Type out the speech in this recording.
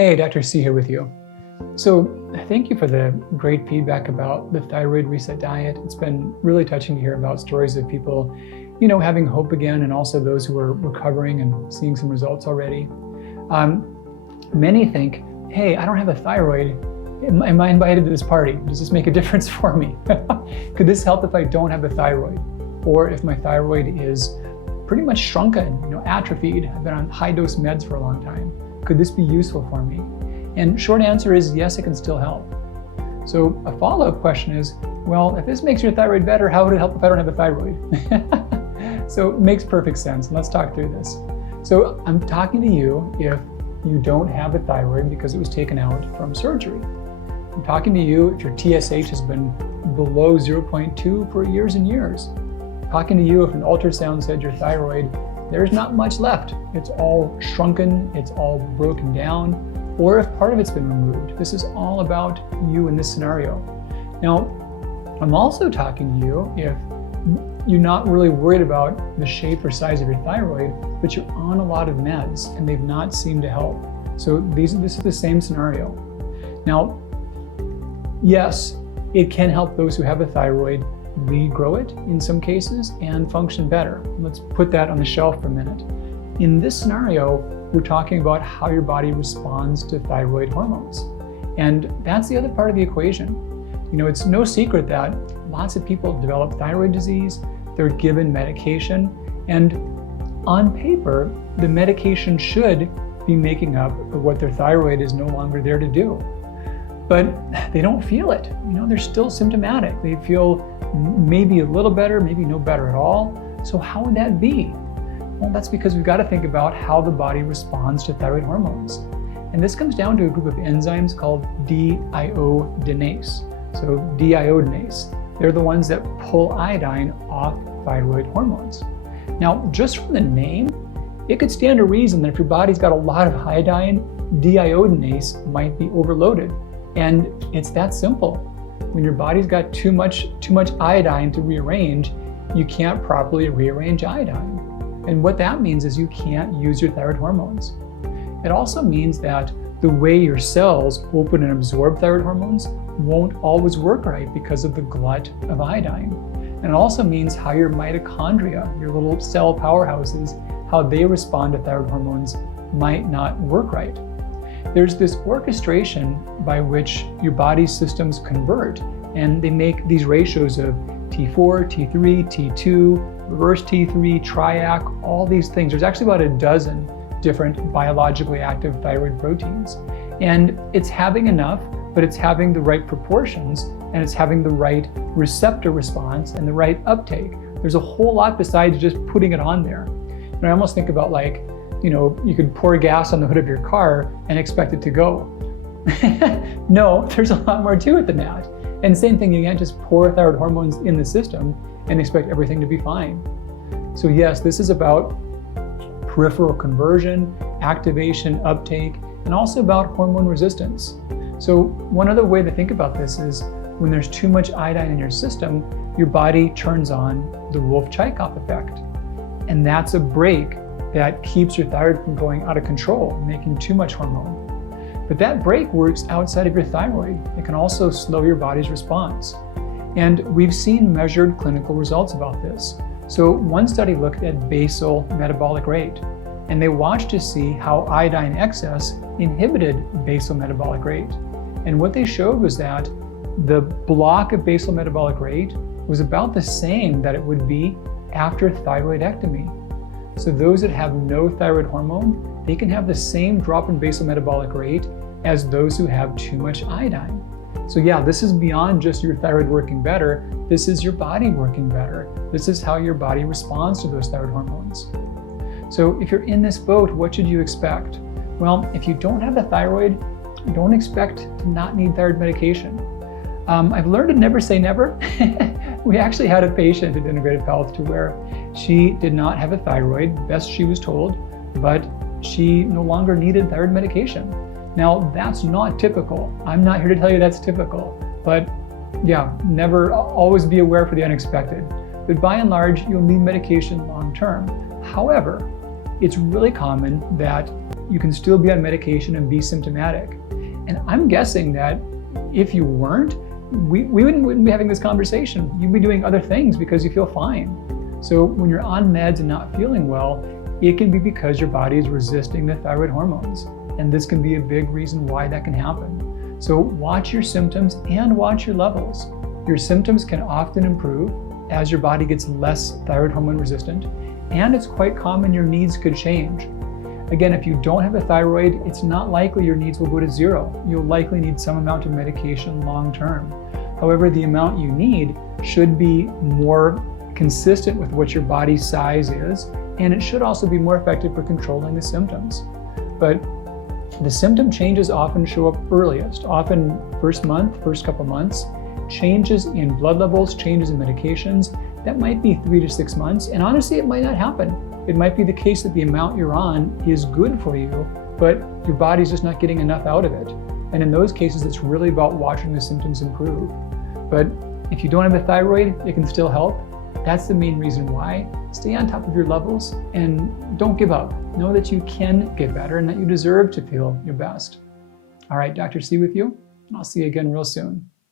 Hey, Dr. C here with you. So thank you for the great feedback about the Thyroid Reset Diet. It's been really touching to hear about stories of people, having hope again, and also those who are recovering and seeing some results already. Many think, hey, I don't have a thyroid. Am I invited to this party? Does this make a difference for me? Could this help if I don't have a thyroid? Or if my thyroid is pretty much shrunken, atrophied, I've been on high dose meds for a long time. Could this be useful for me? And short answer is yes, it can still help. So a follow-up question is, well, if this makes your thyroid better, how would it help if I don't have a thyroid? So it makes perfect sense. Let's talk through this. So I'm talking to you if you don't have a thyroid because it was taken out from surgery. I'm talking to you if your TSH has been below 0.2 for years and years. I'm talking to you if an ultrasound said your thyroid, there's not much left. It's all shrunken, it's all broken down, or if part of it's been removed. This is all about you in this scenario. Now, I'm also talking to you if you're not really worried about the shape or size of your thyroid, but you're on a lot of meds and they've not seemed to help. So this is the same scenario. Now, yes, it can help those who have a thyroid regrow it in some cases and function better. Let's put that on the shelf for a minute. In this scenario, we're talking about how your body responds to thyroid hormones. And that's the other part of the equation. It's no secret that lots of people develop thyroid disease, they're given medication, and on paper, the medication should be making up for what their thyroid is no longer there to do. But they don't feel it. They're still symptomatic. They feel maybe a little better, maybe no better at all. So how would that be? Well, that's because we've got to think about how the body responds to thyroid hormones. And this comes down to a group of enzymes called deiodinase. So deiodinase, they're the ones that pull iodine off thyroid hormones. Now, just from the name, it could stand to reason that if your body's got a lot of iodine, deiodinase might be overloaded. And it's that simple. When your body's got too much iodine to rearrange, you can't properly rearrange iodine. And what that means is you can't use your thyroid hormones. It also means that the way your cells open and absorb thyroid hormones won't always work right because of the glut of iodine. And it also means how your mitochondria, your little cell powerhouses, how they respond to thyroid hormones might not work right. There's this orchestration by which your body's systems convert, and they make these ratios of T4, T3, T2, reverse T3, triac, all these things. There's actually about a dozen different biologically active thyroid proteins. And it's having enough, but it's having the right proportions, and it's having the right receptor response and the right uptake. There's a whole lot besides just putting it on there. And I almost think about you could pour gas on the hood of your car and expect it to go. No, there's a lot more to it than that. And same thing, you can't just pour thyroid hormones in the system and expect everything to be fine. So yes, this is about peripheral conversion, activation, uptake, and also about hormone resistance. So one other way to think about this is when there's too much iodine in your system, your body turns on the Wolff-Chaikoff effect. And that's a brake that keeps your thyroid from going out of control, making too much hormone. But that brake works outside of your thyroid. It can also slow your body's response. And we've seen measured clinical results about this. So one study looked at basal metabolic rate, and they watched to see how iodine excess inhibited basal metabolic rate. And what they showed was that the block of basal metabolic rate was about the same that it would be after thyroidectomy. So those that have no thyroid hormone, they can have the same drop in basal metabolic rate as those who have too much iodine. So yeah, this is beyond just your thyroid working better. This is your body working better. This is how your body responds to those thyroid hormones. So if you're in this boat, what should you expect? Well, if you don't have a thyroid, don't expect to not need thyroid medication. I've learned to never say never. We actually had a patient at Integrative Health to where she did not have a thyroid, best she was told, but she no longer needed thyroid medication. Now, that's not typical. I'm not here to tell you that's typical, but yeah, always be aware for the unexpected. But by and large, you'll need medication long term. However, it's really common that you can still be on medication and be symptomatic. And I'm guessing that if you weren't, we wouldn't be having this conversation. You'd be doing other things because you feel fine. So when you're on meds and not feeling well, it can be because your body is resisting the thyroid hormones. And this can be a big reason why that can happen. So watch your symptoms and watch your levels. Your symptoms can often improve as your body gets less thyroid hormone resistant, and it's quite common your needs could change. Again, if you don't have a thyroid, it's not likely your needs will go to zero. You'll likely need some amount of medication long term. However, the amount you need should be more consistent with what your body's size is, and it should also be more effective for controlling the symptoms. But the symptom changes often show up earliest, often first month, first couple months. Changes in blood levels, changes in medications, that might be 3 to 6 months, and honestly, it might not happen. It might be the case that the amount you're on is good for you, but your body's just not getting enough out of it. And in those cases, it's really about watching the symptoms improve. But if you don't have a thyroid, it can still help. That's the main reason why. Stay on top of your levels and don't give up. Know that you can get better and that you deserve to feel your best. All right, Dr. C with you, and I'll see you again real soon.